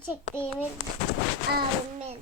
çektiğimiz benim.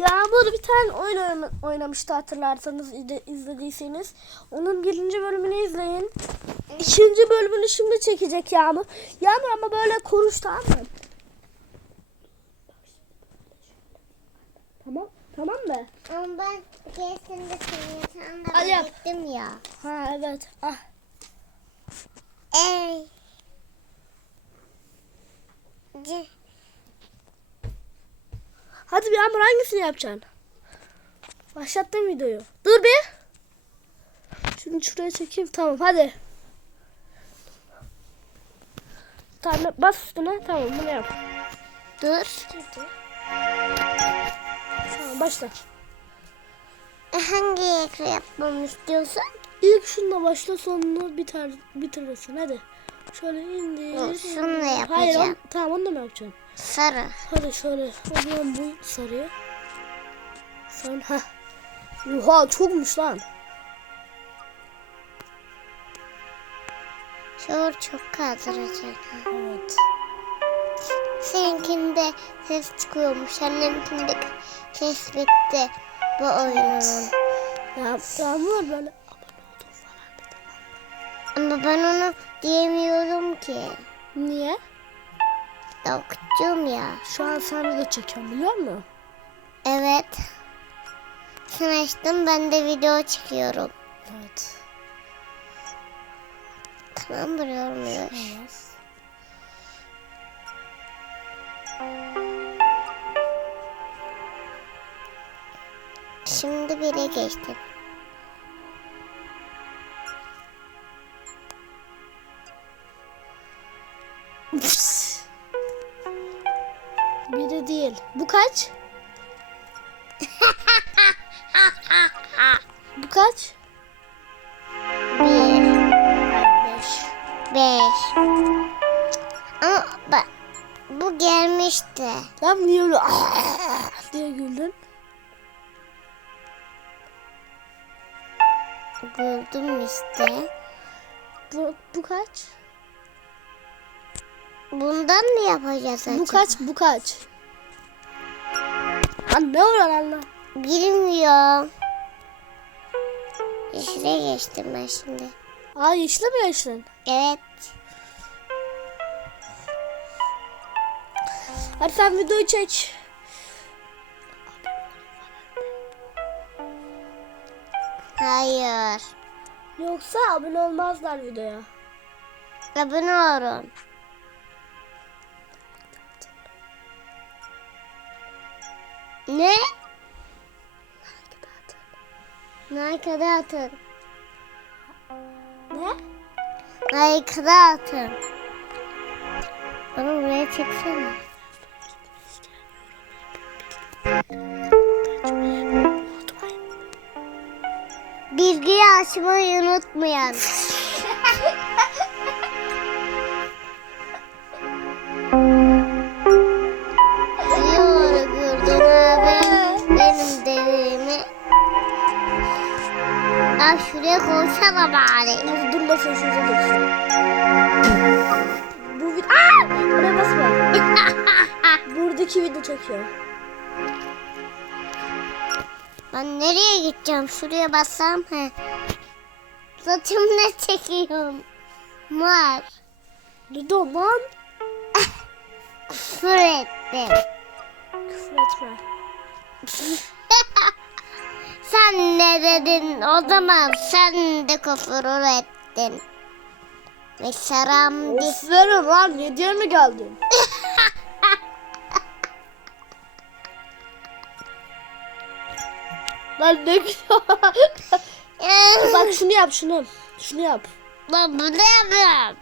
Yağmur bir tane oyun oyna- oynamıştı hatırlarsanız izle- izlediyseniz. Onun birinci bölümünü izleyin. İkinci bölümünü şimdi çekecek Yağmur. Yağmur ama böyle konuş tamam mı? Tamam. Tamam mı? Ama ben keresinde senin yatağında gittim ya. Ha evet. Ah. Ey. Hadi bir Yağmur hangisini yapacaksın? Başlattım videoyu. Dur bir. Şunu şuraya çekeyim. Tamam hadi. Tamam bas üstüne. Tamam bunu yap. Dur. Tamam başla. E, Hangi ekran yapmamı istiyorsun? İlk şununla başla sonunu biter bitirirsin hadi. Şöyle indir. Şununla Hayır yapacağım. on, tamam onu da mı yapacaksın? Sarı. Hadi şöyle. Zaman bu sarıyı. Sen ha. Oha çokmuş lan. Şuur çok kaldıracak. Evet. Seninkinde ses çıkıyormuş. Annemkinde ses bitti. Bu oyunun. Ya Yağmur böyle. Ama ben onu diyemiyorum ki. Niye? Okutacağım ya. Şu an sen video çekiyorum biliyor musun? Evet. Sen açtın ben de video çekiyorum. Evet. Tamam biliyorum ya. Şimdi bire geçtim. Bu kaç? Bu kaç? Bir, Beş. beş. Ama bak bu gelmişti. Lan niye öyle diye güldün? Buldum işte. Bu, bu kaç? Bundan mı yapacağız acaba? Bu kaç? Bu kaç? Lan ne var Allah? Bilmiyorum. Yeşile geçtim ben şimdi. Aa yeşile mi geçtin? Evet. Hadi sen videoyu çek. Hayır. Yoksa abone olmazlar videoya. Abone olun. Ne? Like'da atın. Ne? Like'da atın. Bana buraya çeksene. Bilgiyi açmayı unutmayın. Şuraya koysana bari. Dur durmasın şurada dursun. Bu video... Aa! Buraya basma. Buradaki video çekiyor. Ben nereye gideceğim? Şuraya bassam he. Saçımda çekiyorum. Var. Ne zaman? Küfür ettim. Küfür etme. sen ne dedin? O zaman sen de küfür ettin. Ve saram bir Of verin lan. Yediye mi geldin? lan ne güzel. Bak şunu yap şunu. Şunu yap. Lan bu ne yapıyorum?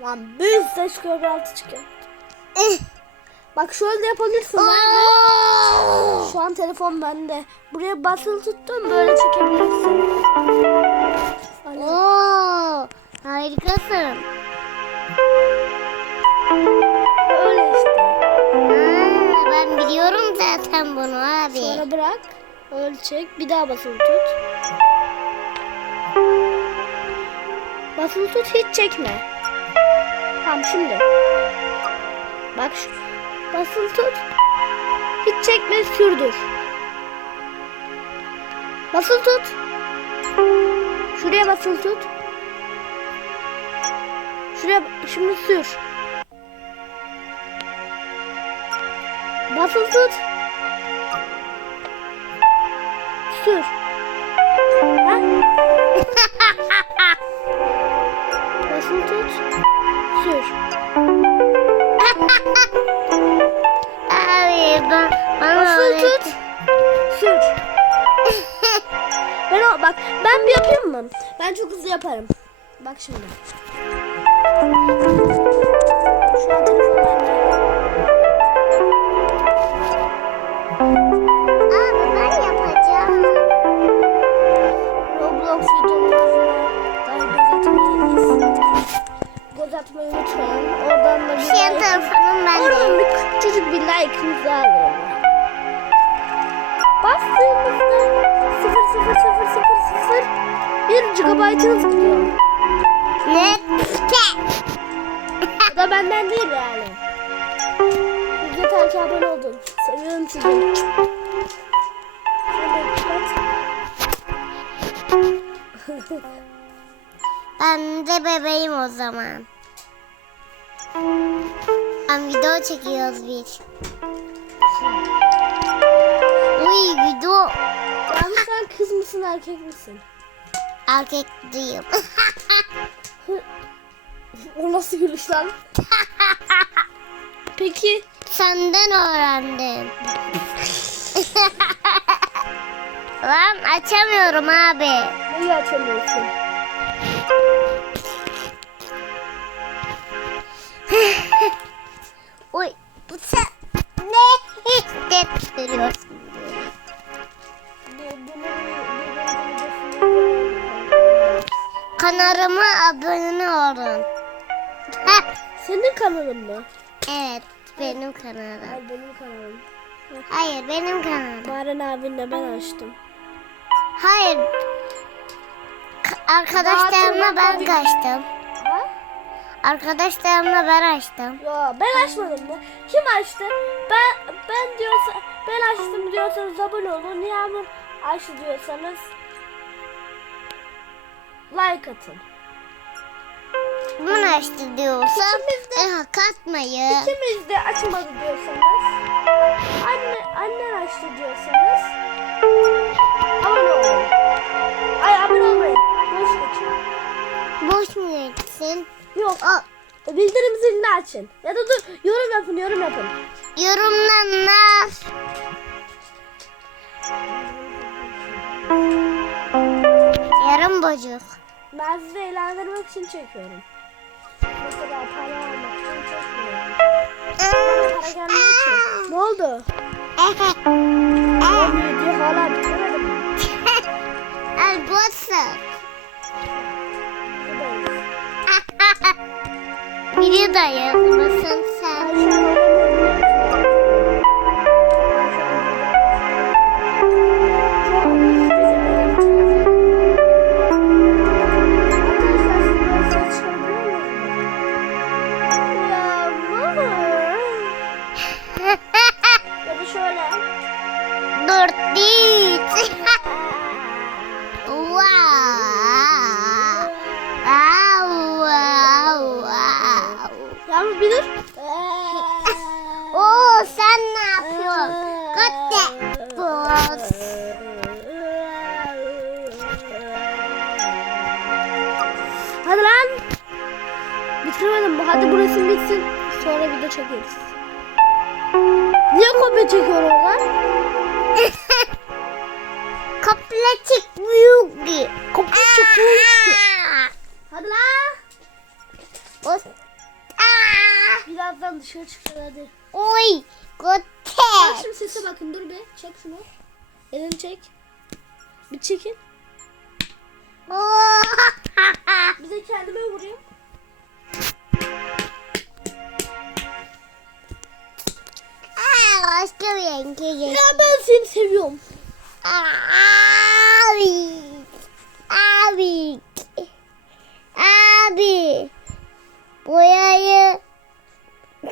Lan bir ses altı çıkıyor. Bak şöyle de yapabilirsin. Ben! Şu an telefon bende. Buraya basılı tuttum böyle çekebilirsin. Oo! Harikasın. öyle işte. Ha, ben biliyorum zaten bunu abi. Sonra bırak. Öyle çek. Bir daha basılı tut. Basılı tut hiç çekme. Tamam şimdi. Bak şu. Basılı tut. Hiç çekme sürdür. Basılı tut. Şuraya basılı tut. Şuraya şimdi sür. Basılı tut. Sür. Ben bir yapayım mı? Ben çok hızlı yaparım. Bak şimdi. Şu an Abi ben yapacağım. Roblox daha göz atmayı unutmayın. Oradan da bir Şey like, telefonum bende. oradan bir küçücük bir like'ınızı alırım. Bastığınızda 0 1 GB'ınız gidiyor. Ne? Bu da benden değil yani. Yeter ki abone olun. Seviyorum sizi. Ben de bebeğim o zaman. Ben video çekiyoruz biz. Uy video Yalnız sen kız mısın erkek misin? erkek duyum. O nasıl gülüş lan? Peki Senden öğrendim. Lan açamıyorum abi. neyi açamıyorsun? Uy bu sen ne hissettiriyorsun? Kanalıma abone olun. Senin kanalın mı? evet benim kanalım. Hayır benim kanalım. Hayır benim kanalım. Maren abinle ben açtım. Hayır. K- Arkadaşlarımla ben kaçtım. Ha? Arkadaşlarımla ben açtım. Yo ben açmadım mı? Kim açtı? Ben ben diyorsa ben açtım diyorsanız abone olun. Yağmur açtı diyorsanız like atın. Bunu açtı diyorsam e, hak atmayı. İkimiz de açmadı diyorsanız anne annen açtı diyorsanız abone olun. Ay abone olmayın. Boş geçin. Boş mu geçsin? Yok. O, Bildirim zilini açın. Ya da dur yorum yapın yorum yapın. yorumlanlar. Bocuk. Ben sizi eğlendirmek için çekiyorum. Mesela para almak için çekmiyorum. Para gelmiyor ki. Ne oldu? Video hala bitmedi mi? Elbette. Buradayız. Videodayız. Mısın Ben sen? Hadi lan. Bitiremedim. Hadi burası bitsin. Sonra video çekeriz. Niye kopya çekiyorum lan? Kopla çıkmıyor ki. Kopya çekiyorum. Hadi lan. Aa! Birazdan dışarı çıkacağız hadi. Oy. Bak Götte. şimdi sese bakın dur bir. Çek şunu. Elini çek. Bir çekin. De kendime vurayım. Aa, başka bir renke Ya ben seni seviyorum. Abi. Abi. Abi. Boyayı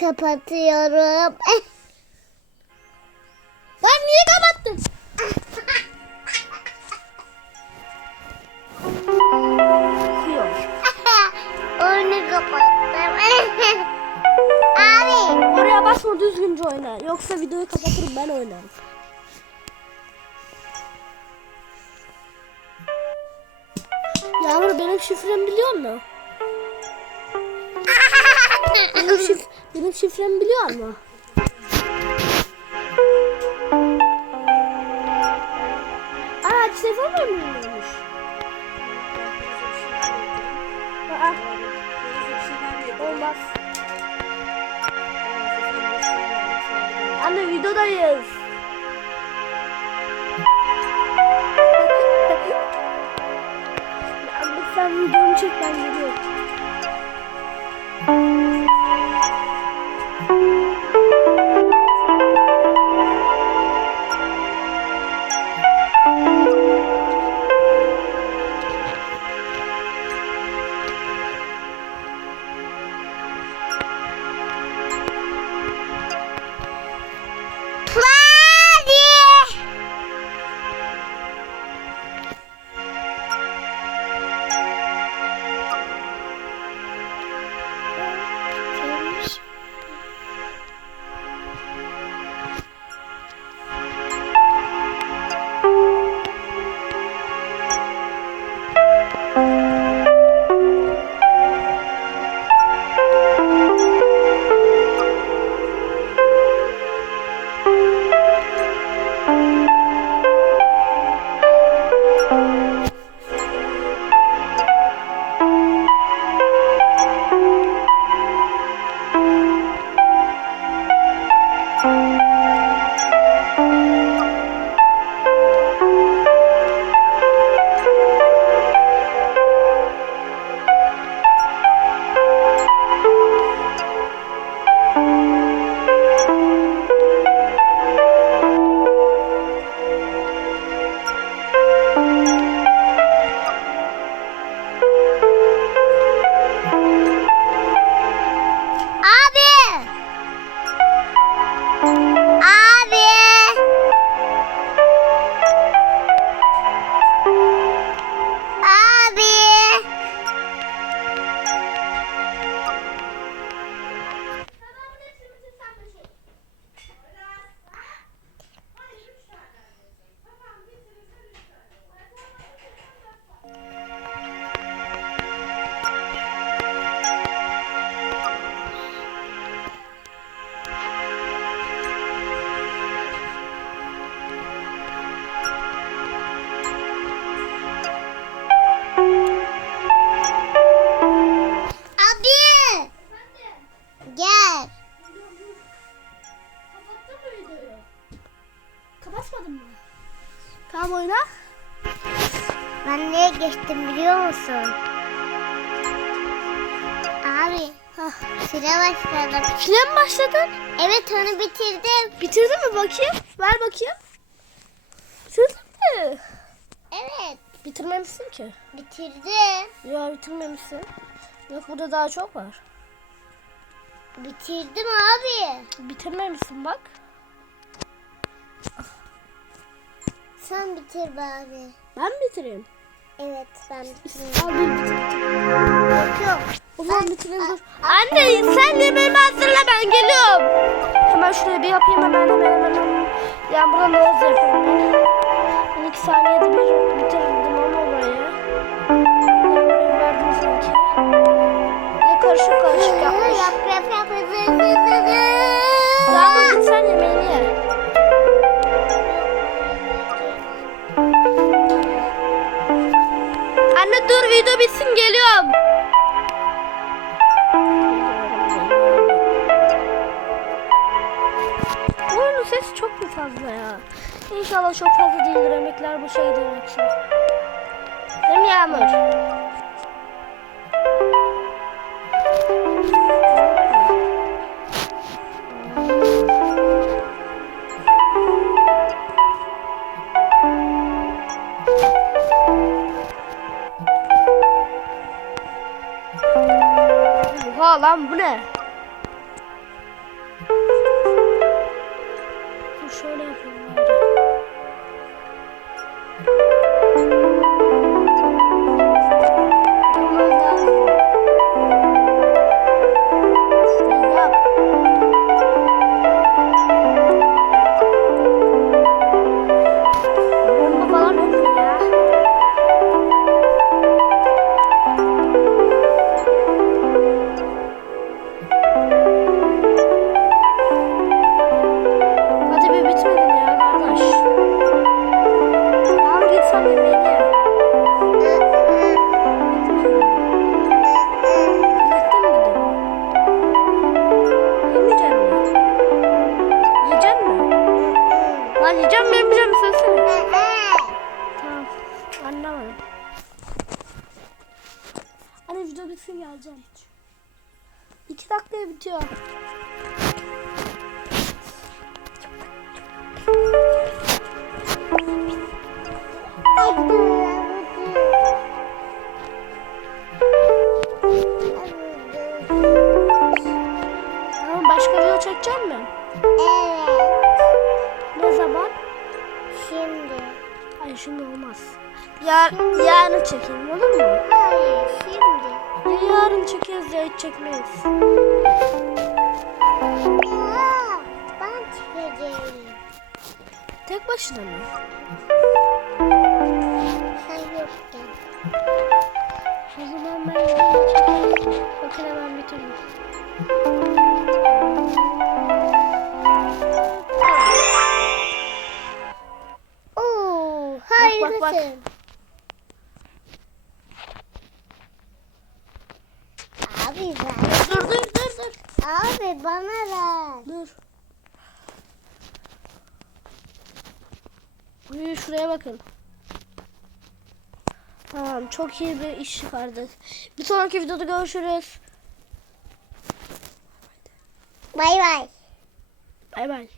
Kapatıyorum. Basma düzgünce oyna. Yoksa videoyu kapatırım ben oynarım. Yağmur benim şifremi biliyor musun? Benim, şif benim şifremi biliyor musun? Ya Lütfen videomu çek ben geliyorum. Başladın? Evet onu bitirdim. Bitirdin mi bakayım? Ver bakayım. Bitirdin mi? Evet. Bitirmemişsin ki. Bitirdim. Ya bitirmemişsin. Yok burada daha çok var. Bitirdim abi. Bitirmemişsin bak. Sen bitir be abi. Ben bitireyim? Evet ben bitireyim. O zaman bitireyim dur. Anne sen yemeğimi hazırla ben geliyorum. Hemen şuraya bir yapayım hemen hemen hemen. hemen. Yani burada noz yapayım bitsin geliyorum. Bu oyunun sesi çok mu fazla ya? İnşallah çok fazla değildir emekler boşa gider yoksa. Değil mi Yağmur? Lan bu ne? Başka video çekecek mi? Evet. Ne zaman? Şimdi. Ay şimdi olmaz. Yar yarın çekeyim olur mu? Hayır şimdi. Ya yarın çekeriz ya hiç çekmeyiz. Ben çıkacağım. Tek başına mı? Sen yokken. O zaman ben. Bakın hemen bitirdim. Oo, bak, bak. harikasın. Abi ver. Dur dur dur dur. Abi bana ver. Dur. Uy, şuraya bakın. Tamam çok iyi bir iş çıkardık. Bir sonraki videoda görüşürüz. Bye bye. Bye bye.